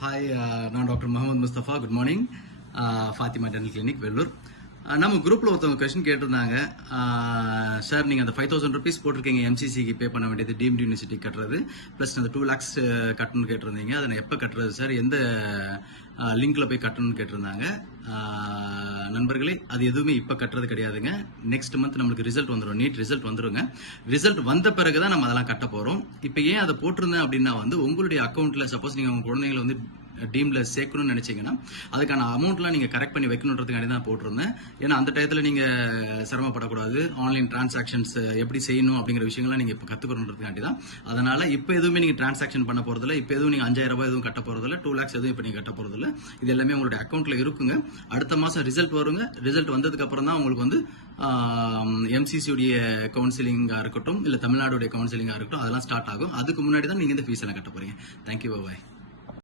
Hi, நான் doctor Muhammad Mustafa. Good morning. Fathima dental clinic, Vellur. நம்ம குரூப்ல ஒருத்தவங்க கொஸ்டின் கேட்டிருந்தாங்க. சார், நீங்க அந்த 5000 rupees போட்டிருக்கீங்க எம்சிசிக்கு பே பண்ண வேண்டியது, டீம்டு யூனிவர்சிட்டி கட்டுறது, பிளஸ் அந்த 2 lakhs கட்டணும்னு கேட்டிருந்தீங்க. அதை நான் எப்போ கட்டுறது சார், எந்த லிங்க்ல போய் கட்டணும்னு கேட்டிருந்தாங்க. நண்பர்களே, அது எதுவுமே இப்போ கட்டுறது கிடையாதுங்க. நெக்ஸ்ட் மந்த் நம்மளுக்கு ரிசல்ட் வந்துடும், நீட் ரிசல்ட் வந்துருங்க. ரிசல்ட் வந்த பிறகுதான் நம்ம அதெல்லாம் கட்ட போறோம். இப்போ ஏன் அதை போட்டிருந்தேன் அப்படின்னா உங்களுடைய அக்கௌண்ட்ல சப்போஸ் நீங்க உங்க குழந்தைங்களை டீம்ல சேர்க்கணும்னு நினைச்சீங்கன்னா அதுக்கான அமௌண்ட்லாம் நீங்க கரெக்ட் பண்ணி வைக்கணுன்றதுக்காண்டி தான் போட்டிருந்தேன். ஏன்னா அந்த டயத்துல நீங்க சிரமப்படக்கூடாது. ஆன்லைன் டிரான்சாக்ஷன்ஸ் எப்படி செய்யணும் அப்படிங்கிற விஷயங்கள்லாம் நீங்க இப்போ கத்துக்கணுன்றதுக்காண்டி தான். அதனால இப்போ எதுவுமே நீங்க டிரான்சாக்ஷன் பண்ண போறதில்ல. இப்போ எதுவும் நீங்க 5000 ரூபாய் எதுவும் கட்ட போறதில்ல, 2 lakhs எதுவும் இப்போ நீங்க கட்ட போறதில்ல. இது எல்லாமே உங்களுடைய அக்கௌண்ட்ல இருக்குங்க. அடுத்த மாசம் ரிசல்ட் வருங்க. ரிசல்ட் வந்ததுக்கு அப்புறம் தான் உங்களுக்கு எம்சிசி உடைய கவுன்சிலிங்கா இருக்கட்டும், இல்ல தமிழ்நாடுடைய கவுன்சிலிங்கா இருக்கட்டும், அதெல்லாம் ஸ்டார்ட் ஆகும். அதுக்கு முன்னாடி தான் நீங்க இந்த ஃபீஸ் எல்லாம் கட்ட போறீங்க. தேங்க்யூ, பாய்.